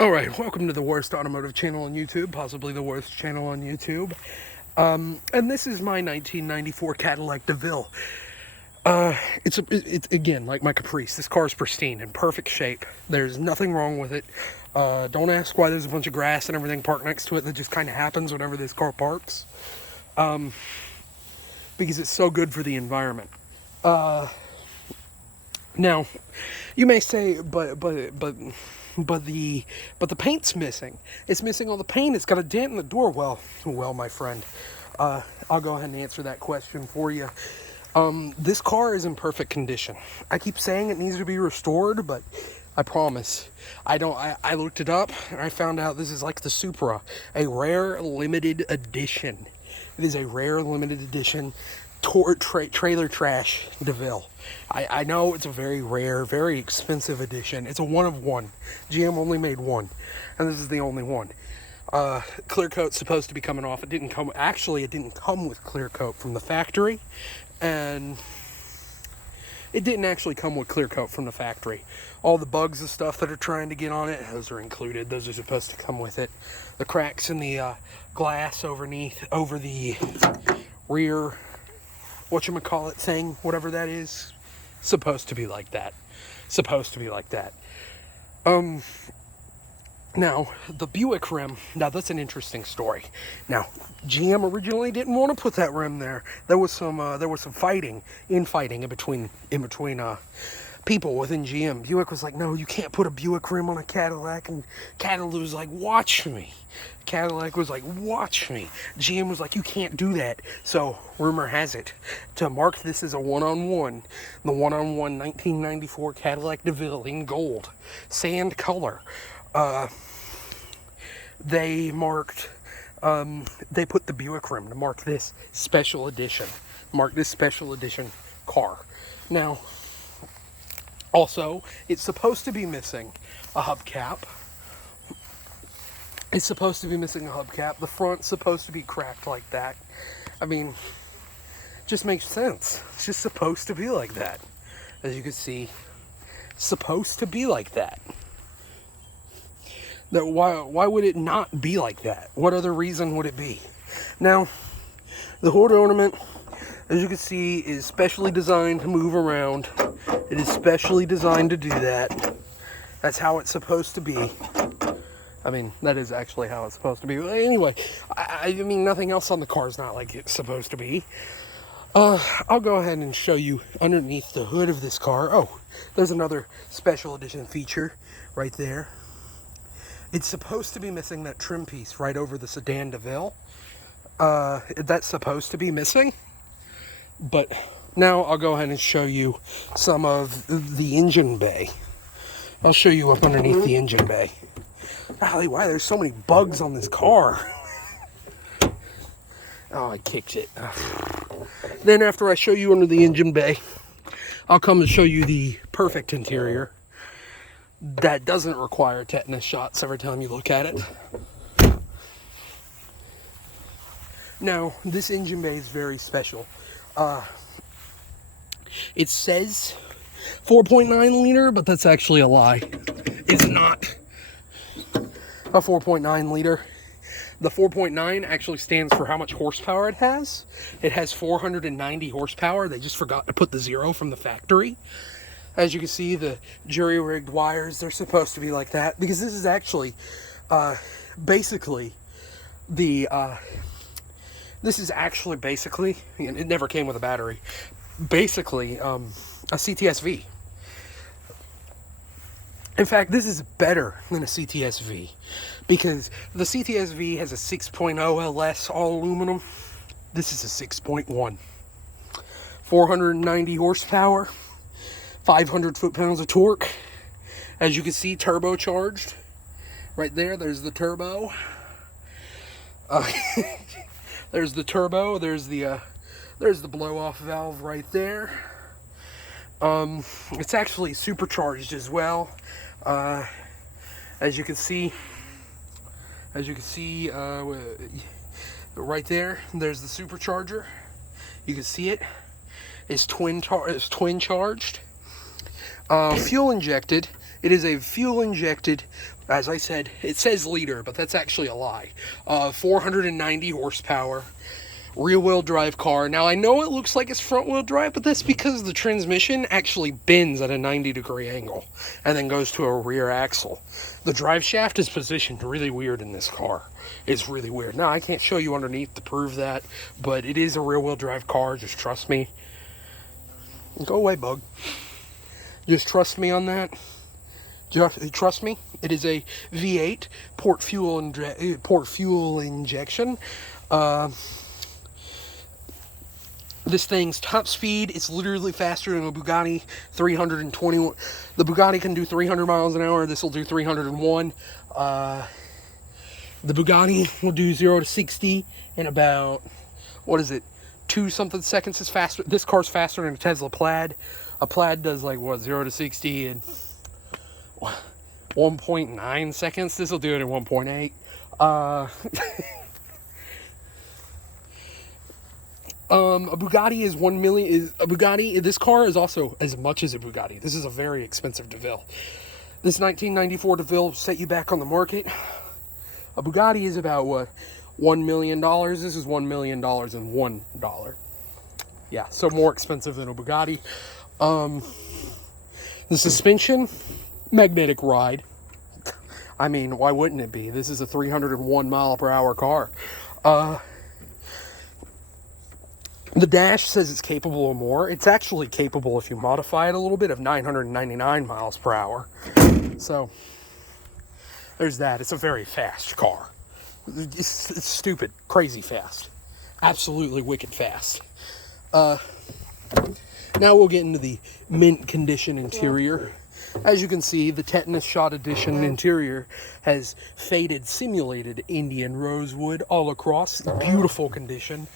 Alright, welcome to the worst automotive channel on YouTube, possibly the worst channel on YouTube. And this is my 1994 Cadillac DeVille. It's again, like my Caprice. This car is pristine, in perfect shape. There's nothing wrong with it. Don't ask why there's a bunch of grass and everything parked next to it. That just kind of happens whenever this car parks. Because it's so good for the environment. Now, you may say, but the paint's missing. It's missing all the paint. It's got a dent in the door. Well, my friend, I'll go ahead and answer that question for you. This car is in perfect condition. I keep saying it needs to be restored, but I promise. I looked it up and I found out this is like the Supra, a rare limited edition. It is a rare limited edition trailer trash DeVille. I know it's a very rare, very expensive edition. It's a one of one. GM only made one, and this is the only one. Clear coat's supposed to be coming off. It didn't come with clear coat from the factory, and it didn't actually come with clear coat from the factory. All the bugs and stuff that are trying to get on it, those are included. Those are supposed to come with it. The cracks in the glass over the rear, whatchamacallit thing, whatever that is, supposed to be like that. Now, the Buick rim, now that's an interesting story. Now, GM originally didn't want to put that rim there. There was some infighting in between people within GM. Buick was like, no, you can't put a Buick rim on a Cadillac, and Cadillac was like, watch me. Cadillac was like, watch me. GM was like, you can't do that. So, rumor has it, to mark this as a one-on-one, the one-on-one 1994 Cadillac DeVille in gold, sand color, they put the Buick rim to mark this special edition car. Now, also, it's supposed to be missing a hubcap. The front's supposed to be cracked like that. I mean, just makes sense. It's just supposed to be like that. As you can see, supposed to be like that. Why would it not be like that? What other reason would it be? Now, the hood ornament, as you can see, is specially designed to move around. It is specially designed to do that. That's how it's supposed to be. I mean, that is actually how it's supposed to be. Anyway, I mean, nothing else on the car is not like it's supposed to be. I'll go ahead and show you underneath the hood of this car. Oh, there's another special edition feature right there. It's supposed to be missing that trim piece right over the sedan DeVille. That's supposed to be missing. But now I'll go ahead and show you some of the engine bay. I'll show you up underneath the engine bay. Golly, why there's so many bugs on this car? Oh, I kicked it. Then after I show you under the engine bay, I'll come and show you the perfect interior that doesn't require tetanus shots every time you look at it. Now, this engine bay is very special. It says 4.9 liter, but that's actually a lie. It's not a 4.9 liter. The 4.9 actually stands for how much horsepower it has. It has 490 horsepower. They just forgot to put the 0 from the factory. As you can see, the jury-rigged wires, they're supposed to be like that, because this is actually basically it never came with a battery, basically a CTSV. In fact, this is better than a CTSV, because the CTSV has a 6.0 LS all aluminum. This is a 6.1. 490 horsepower, 500 foot-pounds of torque. As you can see, turbocharged. Right there, there's the turbo. There's the turbo. There's the blow-off valve right there. It's actually supercharged as well. As you can see, right there, there's the supercharger. You can see it. It's twin charged. Fuel injected. It is a fuel-injected, as I said, it says liter, but that's actually a lie. 490 horsepower, rear-wheel drive car. Now, I know it looks like it's front-wheel drive, but that's because the transmission actually bends at a 90-degree angle and then goes to a rear axle. The drive shaft is positioned really weird in this car. It's really weird. Now, I can't show you underneath to prove that, but it is a rear-wheel drive car. Just trust me. Go away, bug. Just trust me on that. Just trust me. It is a V8 port fuel injection. This thing's top speed is literally faster than a Bugatti. 321. The Bugatti can do 300 miles an hour. This will do 301. The Bugatti will do 0 to 60 in about, what is it, 2 something seconds. Is faster. This car's faster than a Tesla Plaid. A Plaid does like what, 0 to 60 in 1.9 seconds. This will do it in 1.8. A Bugatti is 1 million. Is a Bugatti? This car is also as much as a Bugatti. This is a very expensive DeVille. This 1994 DeVille set you back on the market. A Bugatti is about what, $1 million. This is $1 million and $1. Yeah, so more expensive than a Bugatti. The suspension, magnetic ride. I mean, why wouldn't it be? This is a 301 mile per hour car. The dash says it's capable of more. It's actually capable, if you modify it a little bit, of 999 miles per hour. So, there's that. It's a very fast car. It's stupid, crazy fast. Absolutely wicked fast. Now we'll get into the mint condition interior. As you can see, the tetanus shot edition interior has faded, simulated Indian rosewood all across. Beautiful condition.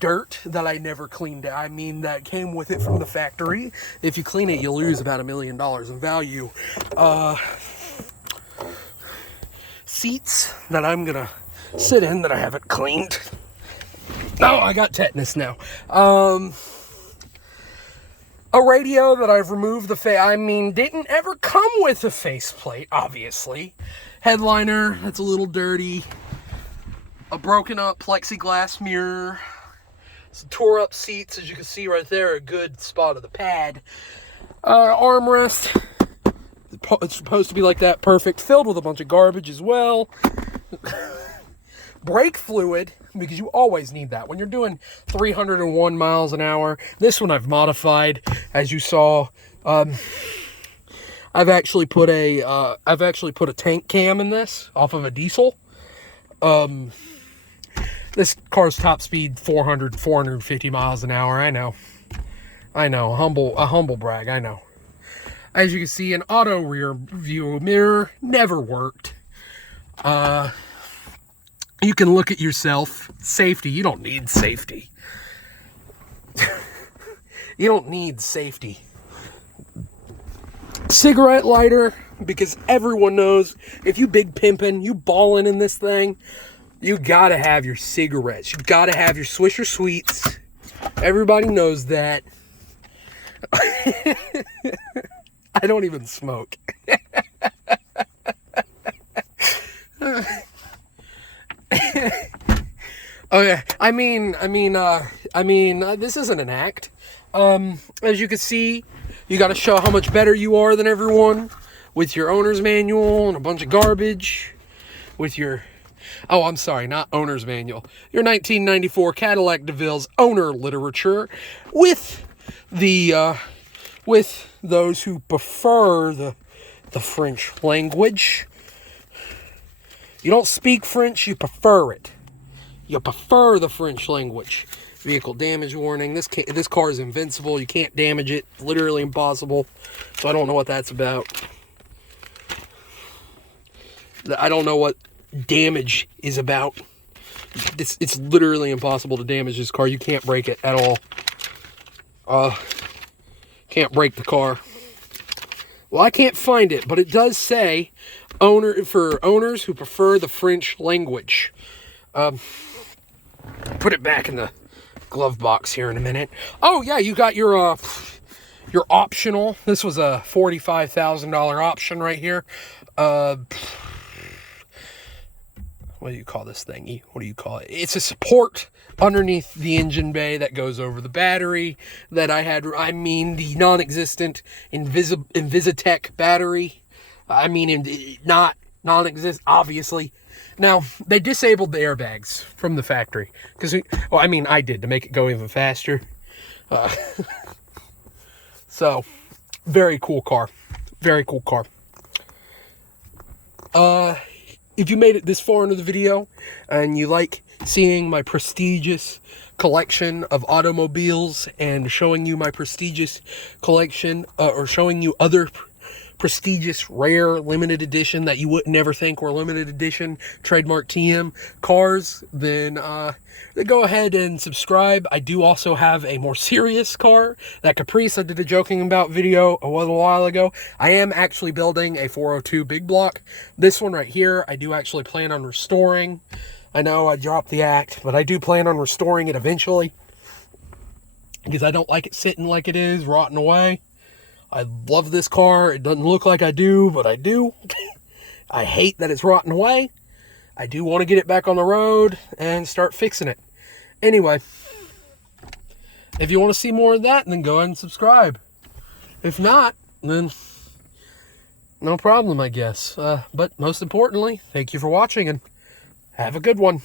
Dirt that I never cleaned. I mean, that came with it from the factory. If you clean it, you lose about $1 million in value. Seats that I'm gonna sit in that I haven't cleaned. Oh, I got tetanus now. A radio that I've removed didn't ever come with a faceplate, obviously. Headliner, that's a little dirty. A broken up plexiglass mirror. Some tore up seats, as you can see right there, a good spot of the pad. Armrest. It's supposed to be like that, perfect. Filled with a bunch of garbage as well. Brake fluid, because you always need that when you're doing 301 miles an hour. This one I've modified, as you saw. I've actually put a tank cam in this off of a diesel. This car's top speed 450 miles an hour. I know, a humble brag. I know. As you can see, an auto rear view mirror never worked. You can look at yourself. Safety. You don't need safety. You don't need safety. Cigarette lighter, because everyone knows if you big pimpin', you ballin' in this thing, you gotta have your cigarettes. You gotta have your Swisher Sweets. Everybody knows that. I don't even smoke. Okay, I mean, this isn't an act. As you can see, you got to show how much better you are than everyone with your owner's manual and a bunch of garbage. With your, oh, I'm sorry, not owner's manual. Your 1994 Cadillac DeVille's owner literature, with the with those who prefer the French language. You don't speak French, you prefer it. You prefer the French language. Vehicle damage warning. This car is invincible. You can't damage it. Literally impossible. So I don't know what that's about. I don't know what damage is about. It's literally impossible to damage this car. You can't break it at all. Can't break the car. Well, I can't find it, but it does say for owners who prefer the French language. Put it back in the glove box here in a minute. Oh yeah, you got your your optional. This was a $45,000 option right here. What do you call this thing? What do you call it? It's a support underneath the engine bay that goes over the battery that I had. I mean, the non-existent Invisitech battery. I mean, not non-exist, obviously. Now, they disabled the airbags from the factory. Because, well, I mean, I did to make it go even faster. So, very cool car. Very cool car. If you made it this far into the video and you like seeing my prestigious collection of automobiles and showing you my prestigious collection, or showing you other prestigious, rare, limited edition that you would never think were limited edition, trademark TM cars, then go ahead and subscribe. I do also have a more serious car, that Caprice I did a joking about video a little while ago. I am actually building a 402 big block. This one right here, I do actually plan on restoring. I know I dropped the act, but I do plan on restoring it eventually, because I don't like it sitting like it is, rotting away. I love this car. It doesn't look like I do, but I do. I hate that it's rotting away. I do want to get it back on the road and start fixing it. Anyway, if you want to see more of that, then go ahead and subscribe. If not, then no problem, I guess. But most importantly, thank you for watching and have a good one.